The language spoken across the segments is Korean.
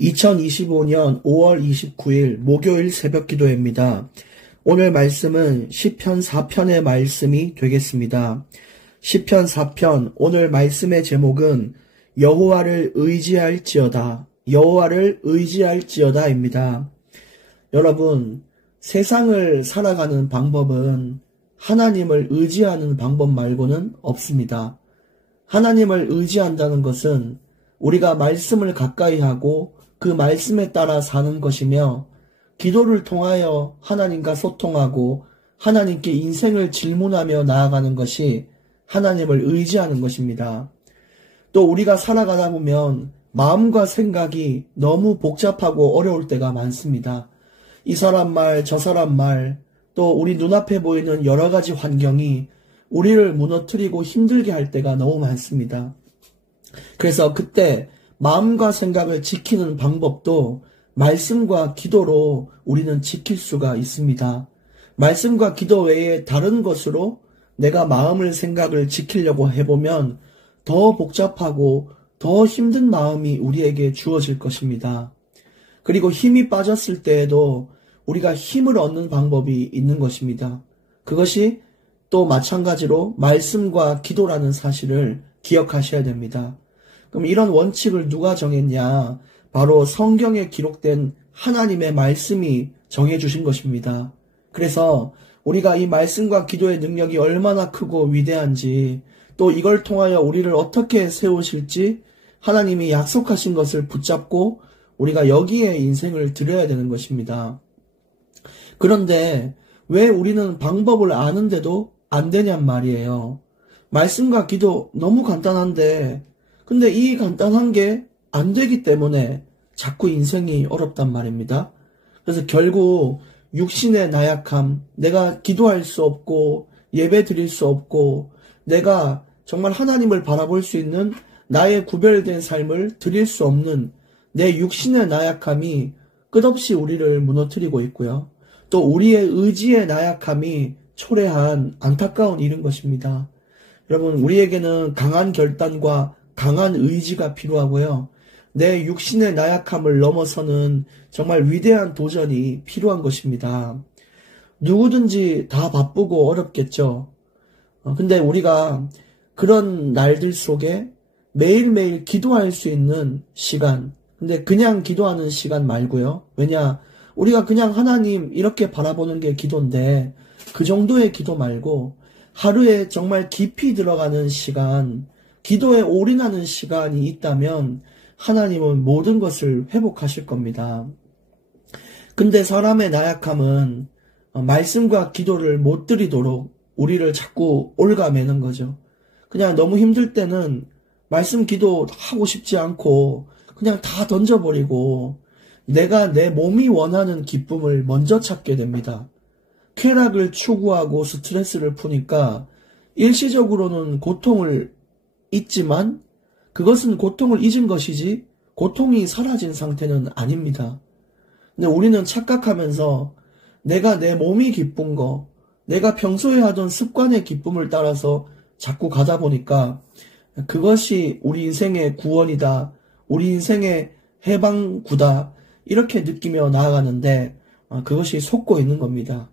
2025년 5월 29일 목요일 새벽 기도회입니다. 오늘 말씀은 시편 4편의 말씀이 되겠습니다. 시편 4편 오늘 말씀의 제목은 여호와를 의지할지어다. 여호와를 의지할지어다입니다. 여러분, 세상을 살아가는 방법은 하나님을 의지하는 방법 말고는 없습니다. 하나님을 의지한다는 것은 우리가 말씀을 가까이 하고 그 말씀에 따라 사는 것이며, 기도를 통하여 하나님과 소통하고 하나님께 인생을 질문하며 나아가는 것이 하나님을 의지하는 것입니다. 또 우리가 살아가다 보면 마음과 생각이 너무 복잡하고 어려울 때가 많습니다. 이 사람 말, 저 사람 말, 또 우리 눈앞에 보이는 여러 가지 환경이 우리를 무너뜨리고 힘들게 할 때가 너무 많습니다. 그래서 그때 마음과 생각을 지키는 방법도 말씀과 기도로 우리는 지킬 수가 있습니다. 말씀과 기도 외에 다른 것으로 내가 마음을 생각을 지키려고 해보면 더 복잡하고 더 힘든 마음이 우리에게 주어질 것입니다. 그리고 힘이 빠졌을 때에도 우리가 힘을 얻는 방법이 있는 것입니다. 그것이 또 마찬가지로 말씀과 기도라는 사실을 기억하셔야 됩니다. 그럼 이런 원칙을 누가 정했냐? 바로 성경에 기록된 하나님의 말씀이 정해주신 것입니다. 그래서 우리가 이 말씀과 기도의 능력이 얼마나 크고 위대한지, 또 이걸 통하여 우리를 어떻게 세우실지 하나님이 약속하신 것을 붙잡고 우리가 여기에 인생을 드려야 되는 것입니다. 그런데 왜 우리는 방법을 아는데도 안 되냔 말이에요. 말씀과 기도 너무 간단한데, 근데 이 간단한 게 안 되기 때문에 자꾸 인생이 어렵단 말입니다. 그래서 결국 육신의 나약함, 내가 기도할 수 없고 예배 드릴 수 없고 내가 정말 하나님을 바라볼 수 있는 나의 구별된 삶을 드릴 수 없는 내 육신의 나약함이 끝없이 우리를 무너뜨리고 있고요. 또 우리의 의지의 나약함이 초래한 안타까운 일인 것입니다. 여러분, 우리에게는 강한 결단과 강한 의지가 필요하고요. 내 육신의 나약함을 넘어서는 정말 위대한 도전이 필요한 것입니다. 누구든지 다 바쁘고 어렵겠죠. 근데 우리가 그런 날들 속에 매일매일 기도할 수 있는 시간, 근데 그냥 기도하는 시간 말고요. 왜냐? 우리가 그냥 하나님 이렇게 바라보는 게 기도인데 그 정도의 기도 말고 하루에 정말 깊이 들어가는 시간, 기도에 올인하는 시간이 있다면 하나님은 모든 것을 회복하실 겁니다. 근데 사람의 나약함은 말씀과 기도를 못 드리도록 우리를 자꾸 올가매는 거죠. 그냥 너무 힘들 때는 말씀 기도 하고 싶지 않고 그냥 다 던져버리고 내가 내 몸이 원하는 기쁨을 먼저 찾게 됩니다. 쾌락을 추구하고 스트레스를 푸니까 일시적으로는 고통을 잊지만 그것은 고통을 잊은 것이지 고통이 사라진 상태는 아닙니다. 근데 우리는 착각하면서 내가 내 몸이 기쁜 거, 내가 평소에 하던 습관의 기쁨을 따라서 자꾸 가다 보니까 그것이 우리 인생의 구원이다, 우리 인생의 해방구다 이렇게 느끼며 나아가는데 그것이 속고 있는 겁니다.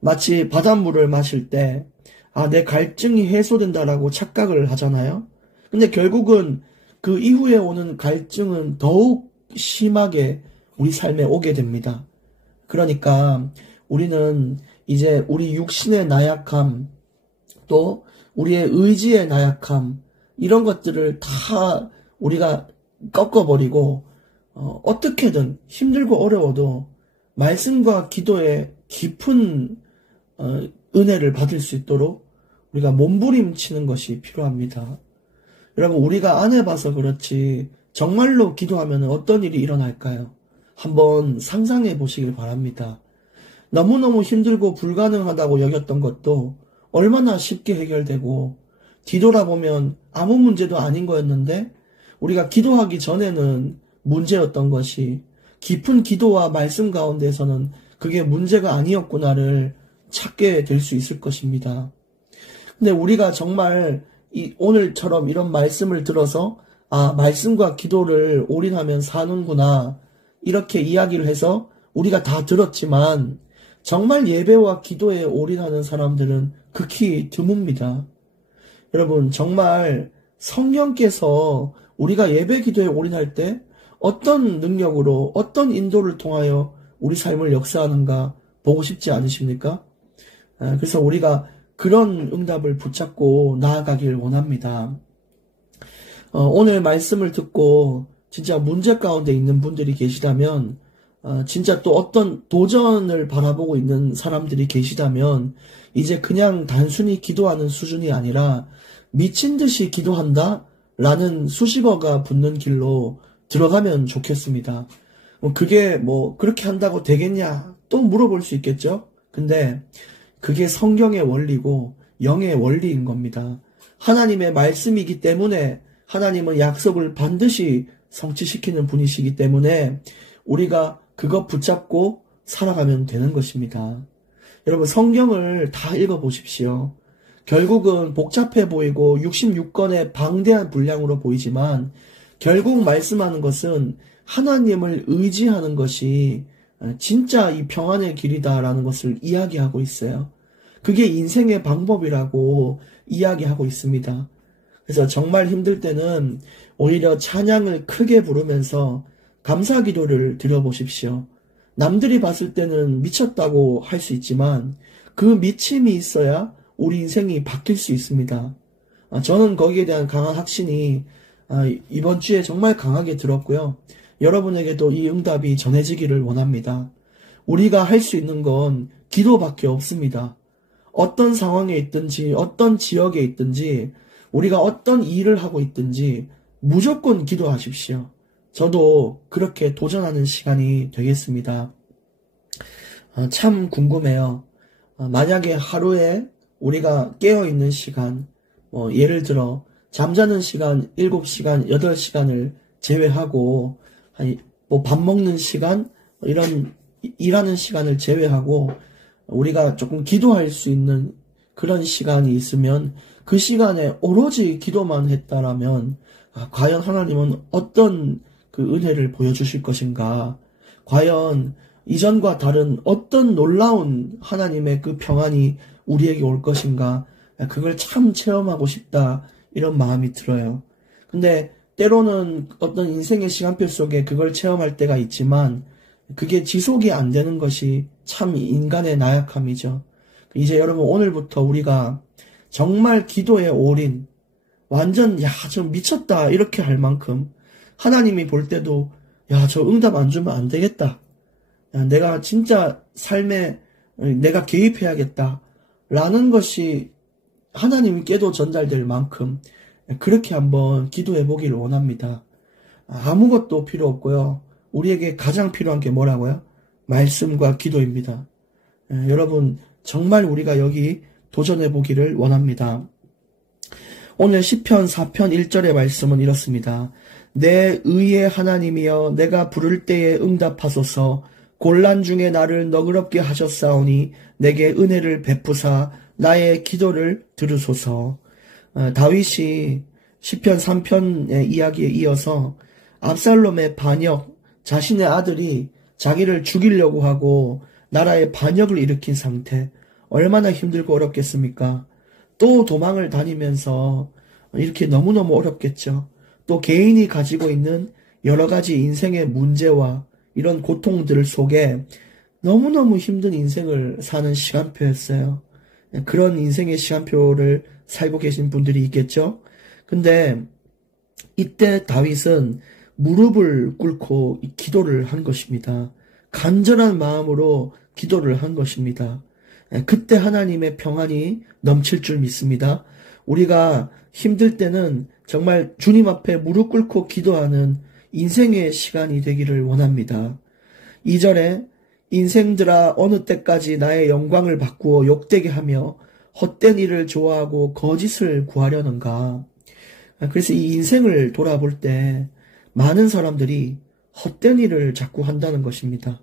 마치 바닷물을 마실 때 내 갈증이 해소된다라고 착각을 하잖아요. 근데 결국은 그 이후에 오는 갈증은 더욱 심하게 우리 삶에 오게 됩니다. 그러니까 우리는 이제 우리 육신의 나약함, 또 우리의 의지의 나약함, 이런 것들을 다 우리가 꺾어버리고 어떻게든 힘들고 어려워도 말씀과 기도의 깊은 은혜를 받을 수 있도록 우리가 몸부림치는 것이 필요합니다. 여러분, 우리가 안 해봐서 그렇지 정말로 기도하면 어떤 일이 일어날까요? 한번 상상해 보시길 바랍니다. 너무너무 힘들고 불가능하다고 여겼던 것도 얼마나 쉽게 해결되고, 뒤돌아보면 아무 문제도 아닌 거였는데 우리가 기도하기 전에는 문제였던 것이 깊은 기도와 말씀 가운데서는 그게 문제가 아니었구나를 찾게 될 수 있을 것입니다. 근데 우리가 정말 오늘처럼 이런 말씀을 들어서 아, 말씀과 기도를 올인하면 사는구나. 이렇게 이야기를 해서 우리가 다 들었지만 정말 예배와 기도에 올인하는 사람들은 극히 드뭅니다. 여러분, 정말 성령께서 우리가 예배 기도에 올인할 때 어떤 능력으로 어떤 인도를 통하여 우리 삶을 역사하는가 보고 싶지 않으십니까? 그래서 우리가 그런 응답을 붙잡고 나아가길 원합니다. 오늘 말씀을 듣고 진짜 문제 가운데 있는 분들이 계시다면, 진짜 또 어떤 도전을 바라보고 있는 사람들이 계시다면, 이제 그냥 단순히 기도하는 수준이 아니라 미친 듯이 기도한다? 라는 수식어가 붙는 길로 들어가면 좋겠습니다. 그게 그렇게 한다고 되겠냐? 또 물어볼 수 있겠죠? 근데 그게 성경의 원리고 영의 원리인 겁니다. 하나님의 말씀이기 때문에 하나님은 약속을 반드시 성취시키는 분이시기 때문에 우리가 그거 붙잡고 살아가면 되는 것입니다. 여러분, 성경을 다 읽어보십시오. 결국은 복잡해 보이고 66권의 방대한 분량으로 보이지만 결국 말씀하는 것은 하나님을 의지하는 것이 진짜 이 평안의 길이다라는 것을 이야기하고 있어요. 그게 인생의 방법이라고 이야기하고 있습니다. 그래서 정말 힘들 때는 오히려 찬양을 크게 부르면서 감사 기도를 드려보십시오. 남들이 봤을 때는 미쳤다고 할 수 있지만 그 미침이 있어야 우리 인생이 바뀔 수 있습니다. 저는 거기에 대한 강한 확신이 이번 주에 정말 강하게 들었고요. 여러분에게도 이 응답이 전해지기를 원합니다. 우리가 할 수 있는 건 기도밖에 없습니다. 어떤 상황에 있든지 어떤 지역에 있든지 우리가 어떤 일을 하고 있든지 무조건 기도하십시오. 저도 그렇게 도전하는 시간이 되겠습니다. 참 궁금해요. 만약에 하루에 우리가 깨어있는 시간, 예를 들어 잠자는 시간 7시간, 8시간을 제외하고 밥 먹는 시간, 이런 일하는 시간을 제외하고 우리가 조금 기도할 수 있는 그런 시간이 있으면 그 시간에 오로지 기도만 했다라면 과연 하나님은 어떤 그 은혜를 보여주실 것인가? 과연 이전과 다른 어떤 놀라운 하나님의 그 평안이 우리에게 올 것인가? 그걸 참 체험하고 싶다, 이런 마음이 들어요. 근데 때로는 어떤 인생의 시간표 속에 그걸 체험할 때가 있지만 그게 지속이 안 되는 것이 참 인간의 나약함이죠. 이제 여러분, 오늘부터 우리가 정말 기도에 올인, 완전 좀 미쳤다 이렇게 할 만큼 하나님이 볼 때도 저 응답 안 주면 안 되겠다. 내가 진짜 삶에 내가 개입해야겠다 라는 것이 하나님께도 전달될 만큼 그렇게 한번 기도해 보기를 원합니다. 아무것도 필요 없고요. 우리에게 가장 필요한 게 뭐라고요? 말씀과 기도입니다. 여러분, 정말 우리가 여기 도전해 보기를 원합니다. 오늘 시편 4편 1절의 말씀은 이렇습니다. 내 의의 하나님이여 내가 부를 때에 응답하소서. 곤란 중에 나를 너그럽게 하셨사오니 내게 은혜를 베푸사 나의 기도를 들으소서. 다윗이 시편 3편의 이야기에 이어서 압살롬의 반역, 자신의 아들이 자기를 죽이려고 하고 나라의 반역을 일으킨 상태, 얼마나 힘들고 어렵겠습니까? 또 도망을 다니면서 이렇게 너무너무 어렵겠죠. 또 개인이 가지고 있는 여러 가지 인생의 문제와 이런 고통들 속에 너무너무 힘든 인생을 사는 시간표였어요. 그런 인생의 시간표를 살고 계신 분들이 있겠죠. 근데 이때 다윗은 무릎을 꿇고 기도를 한 것입니다. 간절한 마음으로 기도를 한 것입니다. 그때 하나님의 평안이 넘칠 줄 믿습니다. 우리가 힘들 때는 정말 주님 앞에 무릎 꿇고 기도하는 인생의 시간이 되기를 원합니다. 2절에 인생들아 어느 때까지 나의 영광을 바꾸어 욕되게 하며 헛된 일을 좋아하고 거짓을 구하려는가. 그래서 이 인생을 돌아볼 때 많은 사람들이 헛된 일을 자꾸 한다는 것입니다.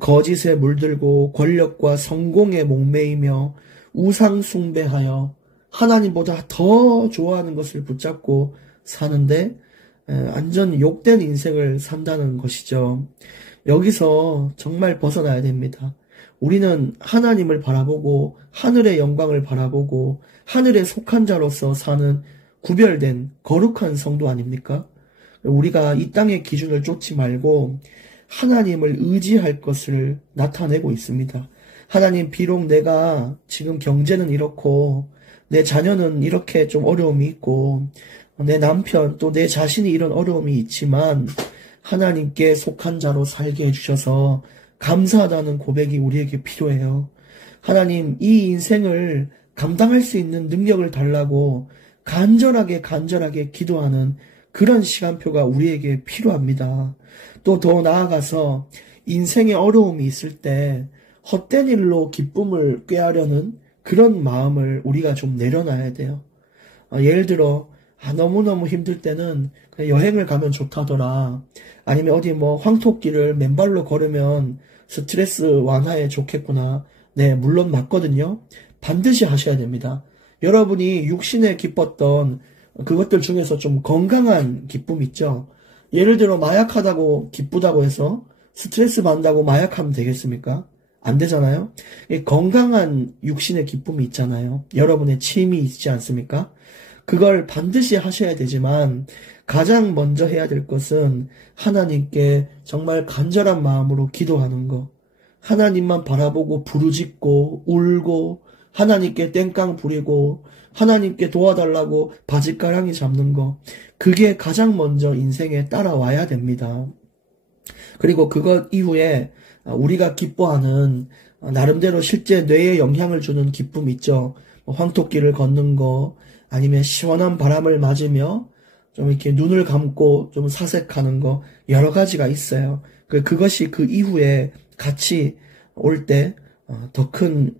거짓에 물들고 권력과 성공에 목매이며 우상 숭배하여 하나님보다 더 좋아하는 것을 붙잡고 사는데 완전 욕된 인생을 산다는 것이죠. 여기서 정말 벗어나야 됩니다. 우리는 하나님을 바라보고 하늘의 영광을 바라보고 하늘에 속한 자로서 사는 구별된 거룩한 성도 아닙니까? 우리가 이 땅의 기준을 쫓지 말고 하나님을 의지할 것을 나타내고 있습니다. 하나님, 비록 내가 지금 경제는 이렇고 내 자녀는 이렇게 좀 어려움이 있고 내 남편 또 내 자신이 이런 어려움이 있지만 하나님께 속한 자로 살게 해주셔서 감사하다는 고백이 우리에게 필요해요. 하나님, 이 인생을 감당할 수 있는 능력을 달라고 간절하게 기도하는 그런 시간표가 우리에게 필요합니다. 또 더 나아가서 인생에 어려움이 있을 때 헛된 일로 기쁨을 꾀하려는 그런 마음을 우리가 좀 내려놔야 돼요. 예를 들어 너무너무 힘들 때는 그냥 여행을 가면 좋다더라. 아니면 어디 황토길을 맨발로 걸으면 스트레스 완화에 좋겠구나. 네, 물론 맞거든요. 반드시 하셔야 됩니다. 여러분이 육신에 기뻤던 그것들 중에서 좀 건강한 기쁨 있죠? 예를 들어 마약하다고 기쁘다고 해서 스트레스 받는다고 마약하면 되겠습니까? 안 되잖아요? 건강한 육신의 기쁨이 있잖아요. 여러분의 취미 있지 않습니까? 그걸 반드시 하셔야 되지만 가장 먼저 해야 될 것은 하나님께 정말 간절한 마음으로 기도하는 거. 하나님만 바라보고 부르짖고 울고 하나님께 땡깡 부리고 하나님께 도와달라고 바짓가랑이 잡는 거. 그게 가장 먼저 인생에 따라와야 됩니다. 그리고 그것 이후에 우리가 기뻐하는 나름대로 실제 뇌에 영향을 주는 기쁨 있죠. 황토길을 걷는 거, 아니면 시원한 바람을 맞으며 좀 이렇게 눈을 감고 좀 사색하는 거, 여러 가지가 있어요. 그것이 그 이후에 같이 올 때 더 큰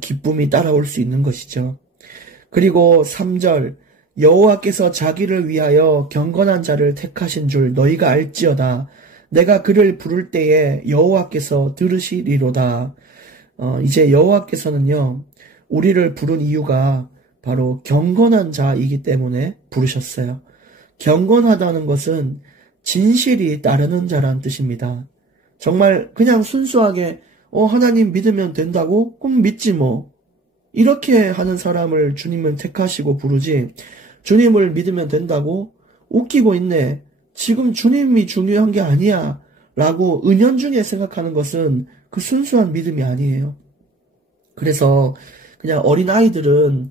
기쁨이 따라올 수 있는 것이죠. 그리고 3절, 여호와께서 자기를 위하여 경건한 자를 택하신 줄 너희가 알지어다. 내가 그를 부를 때에 여호와께서 들으시리로다. 이제 여호와께서는요, 우리를 부른 이유가 바로 경건한 자이기 때문에 부르셨어요. 경건하다는 것은 진실이 따르는 자란 뜻입니다. 정말 그냥 순수하게 하나님 믿으면 된다고? 그럼 믿지 뭐. 이렇게 하는 사람을 주님은 택하시고 부르지, 주님을 믿으면 된다고? 웃기고 있네. 지금 주님이 중요한 게 아니야. 라고 은연중에 생각하는 것은 그 순수한 믿음이 아니에요. 그래서 그냥 어린아이들은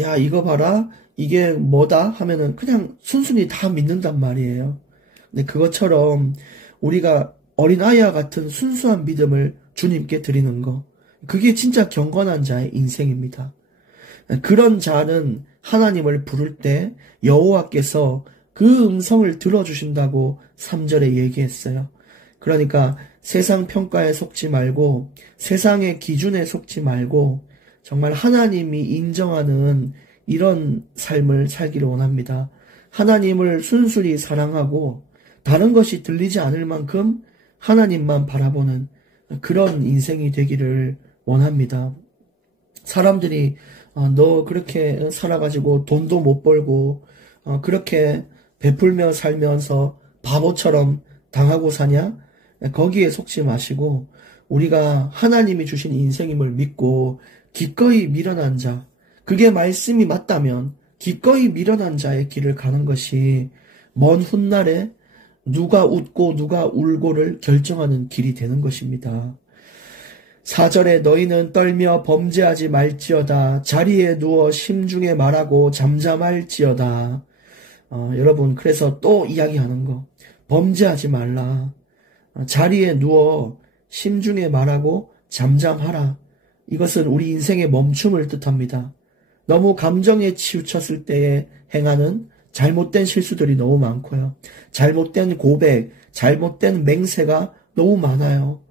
야, 이거 봐라. 이게 뭐다? 하면은 그냥 순순히 다 믿는단 말이에요. 근데 그것처럼 우리가 어린아이와 같은 순수한 믿음을 주님께 드리는 거. 그게 진짜 경건한 자의 인생입니다. 그런 자는 하나님을 부를 때 여호와께서 그 음성을 들어주신다고 3절에 얘기했어요. 그러니까 세상 평가에 속지 말고 세상의 기준에 속지 말고 정말 하나님이 인정하는 이런 삶을 살기를 원합니다. 하나님을 순순히 사랑하고 다른 것이 들리지 않을 만큼 하나님만 바라보는 그런 인생이 되기를 원합니다. 사람들이 너 그렇게 살아가지고 돈도 못 벌고 그렇게 베풀며 살면서 바보처럼 당하고 사냐? 거기에 속지 마시고 우리가 하나님이 주신 인생임을 믿고 기꺼이 미련한 자, 그게 말씀이 맞다면 기꺼이 미련한 자의 길을 가는 것이 먼 훗날에 누가 웃고 누가 울고를 결정하는 길이 되는 것입니다. 4절에 너희는 떨며 범죄하지 말지어다. 자리에 누워 심중에 말하고 잠잠할지어다. 여러분, 그래서 또 이야기하는 거. 범죄하지 말라. 자리에 누워 심중에 말하고 잠잠하라. 이것은 우리 인생의 멈춤을 뜻합니다. 너무 감정에 치우쳤을 때에 행하는 잘못된 실수들이 너무 많고요. 잘못된 고백, 잘못된 맹세가 너무 많아요.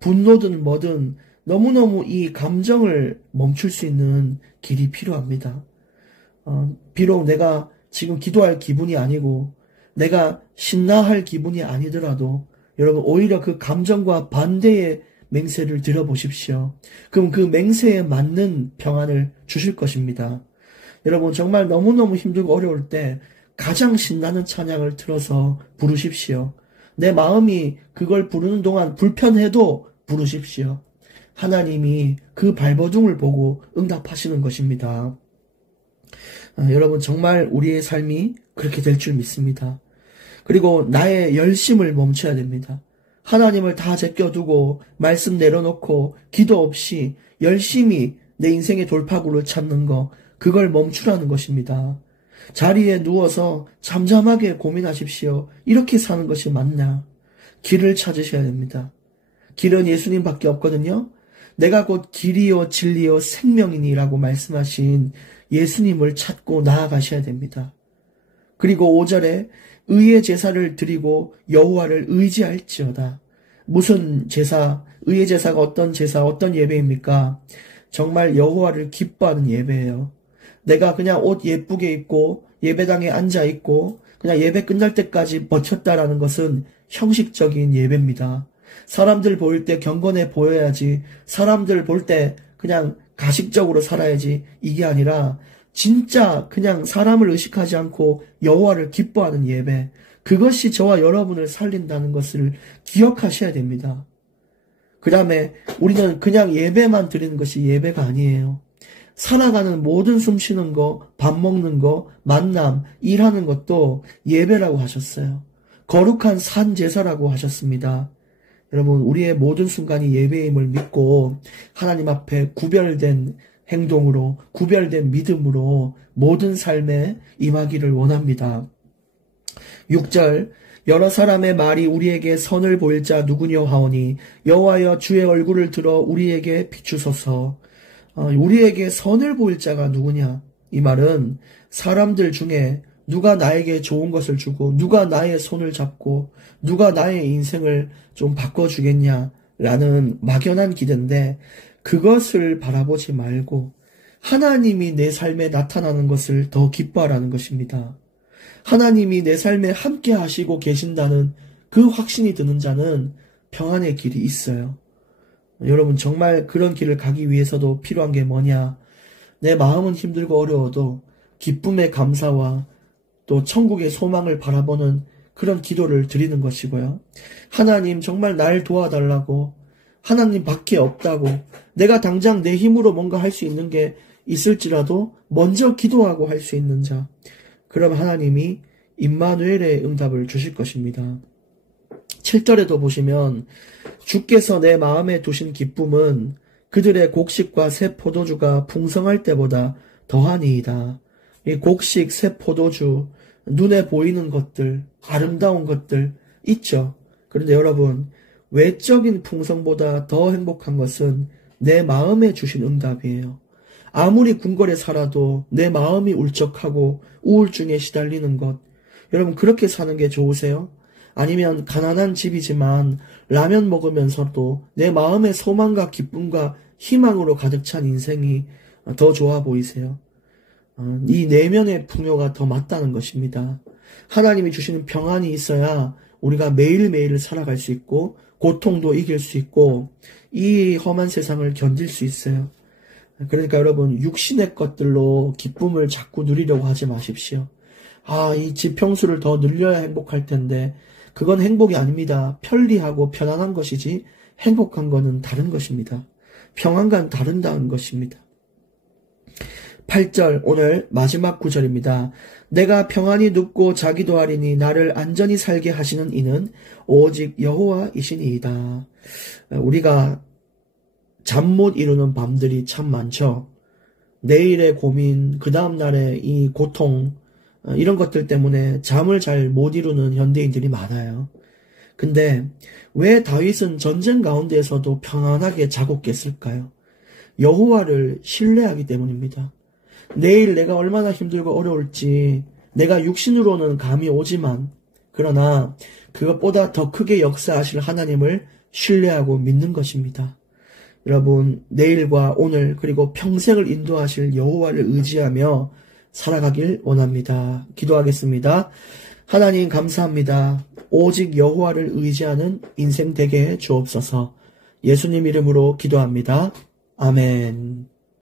분노든 뭐든 너무너무 이 감정을 멈출 수 있는 길이 필요합니다. 비록 내가 지금 기도할 기분이 아니고 내가 신나할 기분이 아니더라도 여러분 오히려 그 감정과 반대의 맹세를 들어보십시오. 그럼 그 맹세에 맞는 평안을 주실 것입니다. 여러분 정말 너무너무 힘들고 어려울 때 가장 신나는 찬양을 틀어서 부르십시오. 내 마음이 그걸 부르는 동안 불편해도 부르십시오. 하나님이 그 발버둥을 보고 응답하시는 것입니다. 여러분 정말 우리의 삶이 그렇게 될 줄 믿습니다. 그리고 나의 열심을 멈춰야 됩니다. 하나님을 다 제껴두고 말씀 내려놓고 기도 없이 열심히 내 인생의 돌파구를 찾는 거, 그걸 멈추라는 것입니다. 자리에 누워서 잠잠하게 고민하십시오. 이렇게 사는 것이 맞냐? 길을 찾으셔야 됩니다. 길은 예수님밖에 없거든요. 내가 곧 길이요 진리요 생명이니라고 말씀하신 예수님을 찾고 나아가셔야 됩니다. 그리고 5절에 의의 제사를 드리고 여호와를 의지할지어다. 무슨 제사, 의의 제사가 어떤 제사, 어떤 예배입니까? 정말 여호와를 기뻐하는 예배예요. 내가 그냥 옷 예쁘게 입고 예배당에 앉아 있고 그냥 예배 끝날 때까지 버텼다라는 것은 형식적인 예배입니다. 사람들 볼 때 경건해 보여야지, 사람들 볼 때 그냥 가식적으로 살아야지, 이게 아니라 진짜 그냥 사람을 의식하지 않고 여호와를 기뻐하는 예배, 그것이 저와 여러분을 살린다는 것을 기억하셔야 됩니다. 그 다음에 우리는 그냥 예배만 드리는 것이 예배가 아니에요. 살아가는 모든 숨 쉬는 거, 밥 먹는 거, 만남, 일하는 것도 예배라고 하셨어요. 거룩한 산 제사라고 하셨습니다. 여러분, 우리의 모든 순간이 예배임을 믿고 하나님 앞에 구별된 행동으로, 구별된 믿음으로 모든 삶에 임하기를 원합니다. 6절, 여러 사람의 말이 우리에게 선을 보일 자 누구뇨 하오니 여호와여 주의 얼굴을 들어 우리에게 비추소서. 우리에게 선을 보일 자가 누구냐? 이 말은 사람들 중에 누가 나에게 좋은 것을 주고 누가 나의 손을 잡고 누가 나의 인생을 좀 바꿔주겠냐라는 막연한 기대인데, 그것을 바라보지 말고 하나님이 내 삶에 나타나는 것을 더 기뻐하라는 것입니다. 하나님이 내 삶에 함께 하시고 계신다는 그 확신이 드는 자는 평안의 길이 있어요. 여러분 정말 그런 길을 가기 위해서도 필요한 게 뭐냐? 내 마음은 힘들고 어려워도 기쁨의 감사와 또 천국의 소망을 바라보는 그런 기도를 드리는 것이고요. 하나님 정말 날 도와달라고, 하나님 밖에 없다고, 내가 당장 내 힘으로 뭔가 할 수 있는 게 있을지라도 먼저 기도하고 할 수 있는 자, 그럼 하나님이 임마누엘의 응답을 주실 것입니다. 7절에도 보시면 주께서 내 마음에 두신 기쁨은 그들의 곡식과 새 포도주가 풍성할 때보다 더하니이다. 이 곡식, 새 포도주, 눈에 보이는 것들, 아름다운 것들 있죠. 그런데 여러분, 외적인 풍성보다 더 행복한 것은 내 마음에 주신 응답이에요. 아무리 궁궐에 살아도 내 마음이 울적하고 우울증에 시달리는 것, 여러분 그렇게 사는 게 좋으세요? 아니면 가난한 집이지만 라면 먹으면서도 내 마음의 소망과 기쁨과 희망으로 가득 찬 인생이 더 좋아 보이세요? 이 내면의 풍요가 더 맞다는 것입니다. 하나님이 주시는 평안이 있어야 우리가 매일매일을 살아갈 수 있고 고통도 이길 수 있고 이 험한 세상을 견딜 수 있어요. 그러니까 여러분, 육신의 것들로 기쁨을 자꾸 누리려고 하지 마십시오. 이 지평수를 더 늘려야 행복할 텐데 그건 행복이 아닙니다. 편리하고 편안한 것이지 행복한 거는 다른 것입니다. 평안과는 다른다는 것입니다. 8절, 오늘 마지막 구절입니다. 내가 평안히 눕고 자기도 하리니 나를 안전히 살게 하시는 이는 오직 여호와이시니이다. 우리가 잠 못 이루는 밤들이 참 많죠. 내일의 고민, 그 다음날의 이 고통, 이런 것들 때문에 잠을 잘 못 이루는 현대인들이 많아요. 근데 왜 다윗은 전쟁 가운데에서도 평안하게 자고 깼을까요? 여호와를 신뢰하기 때문입니다. 내일 내가 얼마나 힘들고 어려울지 내가 육신으로는 감이 오지만, 그러나 그것보다 더 크게 역사하실 하나님을 신뢰하고 믿는 것입니다. 여러분, 내일과 오늘 그리고 평생을 인도하실 여호와를 의지하며 살아가길 원합니다. 기도하겠습니다. 하나님 감사합니다. 오직 여호와를 의지하는 인생 되게 해 주옵소서. 예수님 이름으로 기도합니다. 아멘.